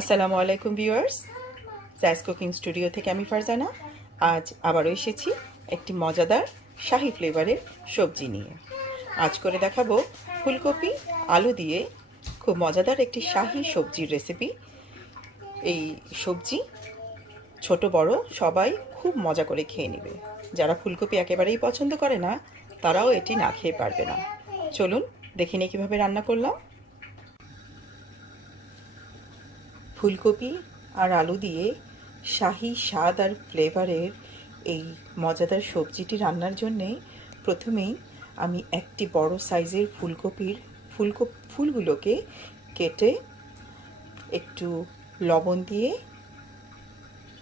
আসসালামু আলাইকুম viewers, জাইস cooking studio থেকে আমি ফারজানা। আজ আবারও এসেছি একটি মজাদার শাহি ফ্লেভারের সবজি নিয়ে। আজ করে দেখাবো ফুলকপি আলু দিয়ে খুব মজাদার একটি শাহি সবজির রেসিপি। এই সবজি ছোট বড় সবাই খুব মজা করে খেয়ে নেবে। যারা ফুলকপি একেবারেই পছন্দ করে না তারাও এটি না খেয়ে পারবে না। চলুন দেখে নিই কীভাবে রান্না করলাম। ফুলকপি আর আলু দিয়ে শাহি স্বাদ আর ফ্লেভারের এই মজাদার সবজিটি রান্নার জন্যে প্রথমেই আমি একটি বড় সাইজের ফুলগুলোকে কেটে একটু লবণ দিয়ে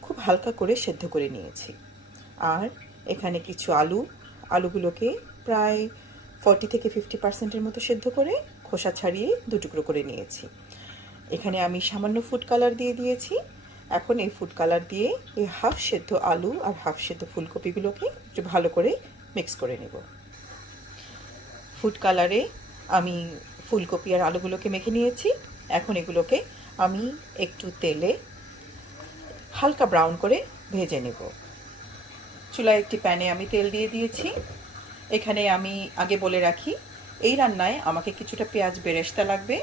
খুব হালকা করে সেদ্ধ করে নিয়েছি। আর এখানে কিছু আলুগুলোকে প্রায় 40 থেকে 50% মতো সেদ্ধ করে খোসা ছাড়িয়ে দুটুকরো করে নিয়েছি। এখানে আমি সামান্য ফুড কালার দিয়ে দিয়েছি। এখন এই ফুড কালার দিয়ে এই হাফ সেদ্ধ আলু আর হাফ সেদ্ধ ফুলকপিগুলোকে একটু ভালো করে মিক্স করে নেব। ফুড কালারে আমি ফুলকপি আর আলুগুলোকে মেখে নিয়েছি। এখন এগুলোকে আমি একটু তেলে হালকা ব্রাউন করে ভেজে নেব। চুলায় একটি প্যানে আমি তেল দিয়ে দিয়েছি। এখানে আমি আগে বলে রাখি, এই রান্নায় আমাকে কিছুটা পেঁয়াজ বেরেস্তা লাগবে।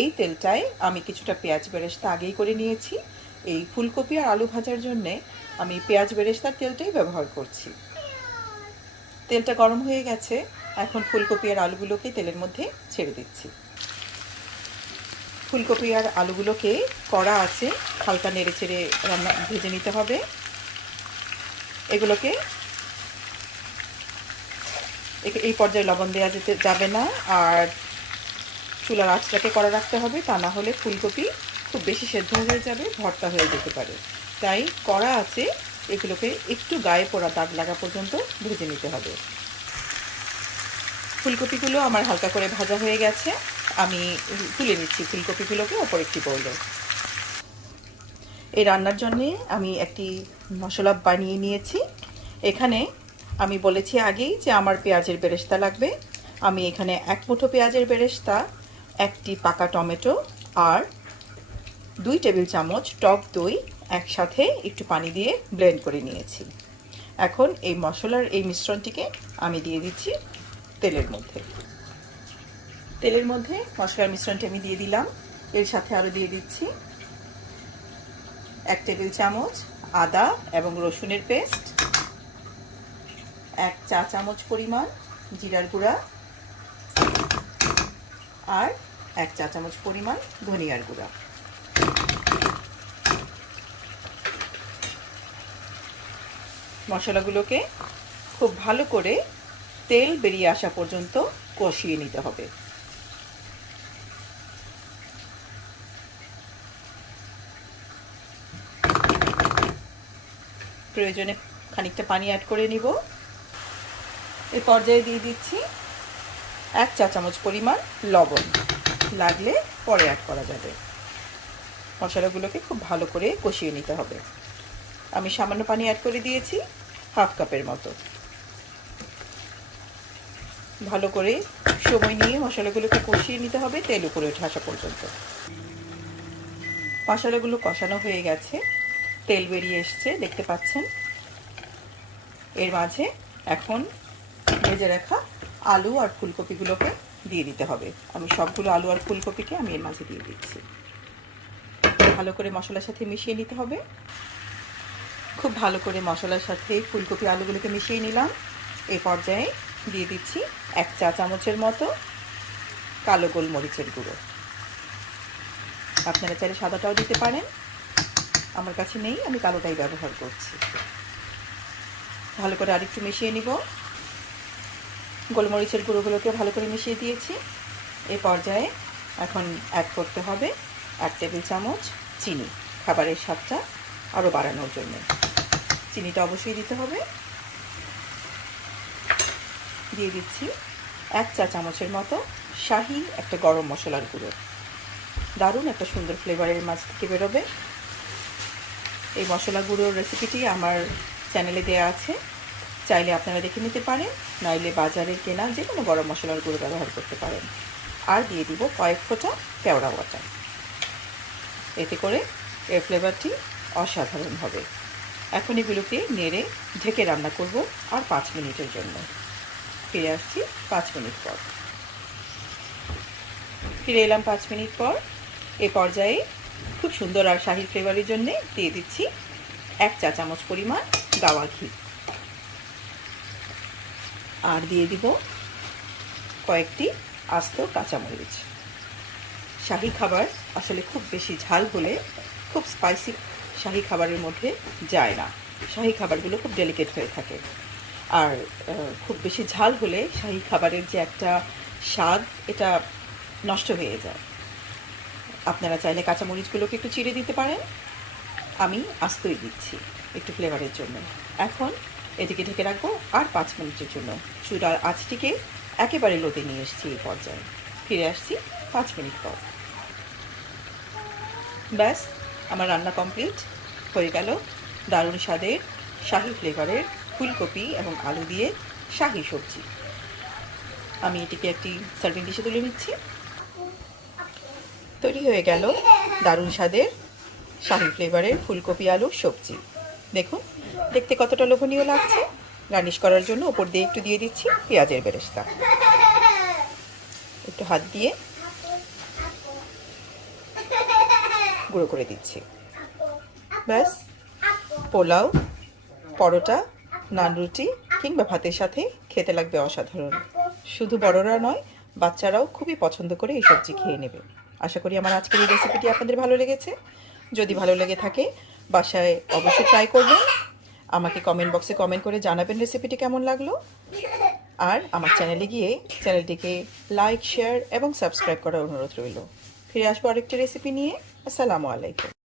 এই তেলটায় আমি কিছুটা পেঁয়াজ বেরেস্তা আগেই করে নিয়েছি। এই ফুলকপি আর আলু ভাজার জন্যে আমি পেঁয়াজ বেরেস্তার তেলটাই ব্যবহার করছি। তেলটা গরম হয়ে গেছে, এখন ফুলকপি আর আলুগুলোকে তেলের মধ্যে ছেড়ে দিচ্ছি। ফুলকপি আর আলুগুলোকে কড়া আছে হালকা নেড়ে চেড়ে ভেজে নিতে হবে। এগুলোকে এই পর্যায়ে লবণ দেওয়া যাবে না, আর চুলার আঁচটাকে কড়া রাখতে হবে, তা না হলে ফুলকপি খুব বেশি সেদ্ধ হয়ে যাবে, ভর্তা হয়ে যেতে পারে। তাই কড়া আছে এগুলোকে একটু গায়ে পোড়া দাগ লাগা পর্যন্ত ভেজে নিতে হবে। ফুলকপিগুলো আমার হালকা করে ভাজা হয়ে গেছে, আমি তুলে নিচ্ছি ফুলকপিগুলোকে অপর একটি বউলে। এই রান্নার জন্যে আমি একটি মশলা বানিয়ে নিয়েছি। এখানে আমি বলেছি আগেই যে আমার পেঁয়াজের বেরেস্তা লাগবে। আমি এখানে 1 মুঠো পেঁয়াজের বেরেস্তা, একটি পাকা টমেটো আর 2 টেবিল চামচ টক দই একসাথে একটু পানি দিয়ে ব্লেন্ড করে নিয়েছি। এখন এই মশলার এই মিশ্রণটিকে আমি দিয়ে দিচ্ছি তেলের মধ্যে। মশলার মিশ্রণটি আমি দিয়ে দিলাম। এর সাথে আরও দিয়ে দিচ্ছি 1 টেবিল চামচ আদা এবং রসুনের পেস্ট, 1 চা চামচ পরিমাণ জিরার গুঁড়া আর 1 চা চামচ পরিমাণ ধনিয়ার গুঁড়া। মশলাগুলোকে খুব ভালো করে তেল বেরিয়ে আসা পর্যন্ত কষিয়ে নিতে হবে। প্রয়োজনে খানিকটা পানি অ্যাড করে নিব। এই পর্যায়ে দিয়ে দিচ্ছি 1 চা চামচ পরিমাণ লবণ, লাগলে পরে অ্যাড করা যাবে। মশলাগুলোকে খুব ভালো করে কষিয়ে নিতে হবে। আমি সামান্য পানি অ্যাড করে দিয়েছি, হাফ কাপের মতো। ভালো করে সময় নিয়ে মশলাগুলোকে কষিয়ে নিতে হবে তেল উপরে উঠে আসা পর্যন্ত। মশলাগুলো কষানো হয়ে গেছে, তেল বেরিয়ে এসছে দেখতে পাচ্ছেন। এর মাঝে এখন ভেজে রাখা আলু আর ফুলকপিগুলোকে দিয়ে দিতে হবে। আমি সবগুলো আলু আর ফুলকপিকে আমি এর মাঝে দিয়ে দিচ্ছি। ভালো করে মশলার সাথে মিশিয়ে নিতে হবে। খুব ভালো করে মশলার সাথে ফুলকপি আলুগুলোকে মিশিয়ে নিলাম। এই পর্যায়ে দিয়ে দিচ্ছি 1 চা চামচের মতো কালো গোলমরিচের গুঁড়ো। আপনারা চাইলে সাদাটাও দিতে পারেন, আমার কাছে নেই, আমি কালোটাই ব্যবহার করছি। ভালো করে আরেকটু মিশিয়ে নিব। গোলমরিচের গুঁড়োগুলোকে ভালো করে মিশিয়ে দিয়েছি। এই পর্যায়ে এখন অ্যাড করতে হবে 1 টেবিল চামচ চিনি, খাবারের স্বাদটা আরও বাড়ানোর জন্য চিনিটা অবশ্যই দিতে হবে। দিয়ে দিচ্ছি 1 চা চামচের মতো শাহি একটা গরম মশলার গুঁড়ো। দারুণ একটা সুন্দর ফ্লেভারের মাছ থেকে বেরোবে। এই মশলা গুঁড়োর রেসিপিটি আমার চ্যানেলে দেওয়া আছে, চাইলে আপনারা দেখে নিতে পারেন, নইলে বাজারে কেনা যে কোনো গরম মশলার গুঁড়ো ব্যবহার করতে পারেন। আর দিয়ে দিব কয়েক ফোঁটা কেওড়া ওয়াটার। এতে করে এর ফ্লেভারটি অসাধারণ হবে। এখন এগুলোকে নেড়ে ঢেকে রান্না করব আর 5 মিনিটের জন্য। ফিরে আসছি 5 মিনিট পর। ফিরে এলাম 5 মিনিট পর। এ পর্যায়ে খুব সুন্দর আর শাহী ফ্লেভারের জন্য দিয়ে দিচ্ছি 1 চা চামচ পরিমাণ গাওয়া ঘি, আর দিয়ে দিব কয়েকটি আস্ত কাঁচামরিচ। শাহী খাবার আসলে খুব বেশি ঝাল হলে খুব স্পাইসি শাহী খাবারের মধ্যে যায় না, শাহী খাবারগুলো খুব ডেলিকেট হয়ে থাকে। আর খুব বেশি ঝাল হলে শাহী খাবারের যে একটা স্বাদ এটা নষ্ট হয়ে যায়। আপনারা চাইলে কাঁচামরিচগুলোকে একটু চিড়ে দিতে পারেন, আমি আস্তই দিচ্ছি একটু ফ্লেভারের জন্য। এখন এদিকে ঢেকে রাখবো আর 5 মিনিটের জন্য। চুলার আঁচটিকে একেবারে লোতে নিয়ে এসেছি এই পর্যায়ে। ফিরে আসছি 5 মিনিট পর। ব্যাস, আমার রান্না কমপ্লিট হয়ে গেল দারুণ স্বাদের শাহী ফ্লেভারের ফুলকপি এবং আলু দিয়ে শাহী সবজি। আমি এটিকে একটি সার্ভিং ডিশে তুলে নিচ্ছি। তৈরি হয়ে গেল দারুণ স্বাদের শাহী ফ্লেভারের ফুলকপি আলুর সবজি। দেখুন দেখতে কতটা লোভনীয় লাগছে। গার্নিশ করার জন্য ওপর দিয়ে একটু দিয়ে দিচ্ছি পেঁয়াজের বেরেস্তা। একটু হাত দিয়ে গুঁড়ো করে দিচ্ছি। ব্যাস, পোলাও, পরোটা, নান রুটি কিংবা ভাতের সাথে খেতে লাগবে অসাধারণ। শুধু বড়রা নয়, বাচ্চারাও খুবই পছন্দ করে এই সবজি খেয়ে নেবে। আশা করি আমার আজকের এই রেসিপিটি আপনাদের ভালো লেগেছে। যদি ভালো লেগে থাকে বাসায় অবশ্যই ট্রাই করবেন। আমাকে কমেন্ট বক্সে কমেন্ট করে জানাবেন রেসিপিটি কেমন লাগলো। আর আমার চ্যানেলে গিয়ে চ্যানেলটিকে লাইক, শেয়ার এবং সাবস্ক্রাইব করার অনুরোধ রইল। ফিরে আসবো আরেকটি রেসিপি নিয়ে। আসসালামু আলাইকুম।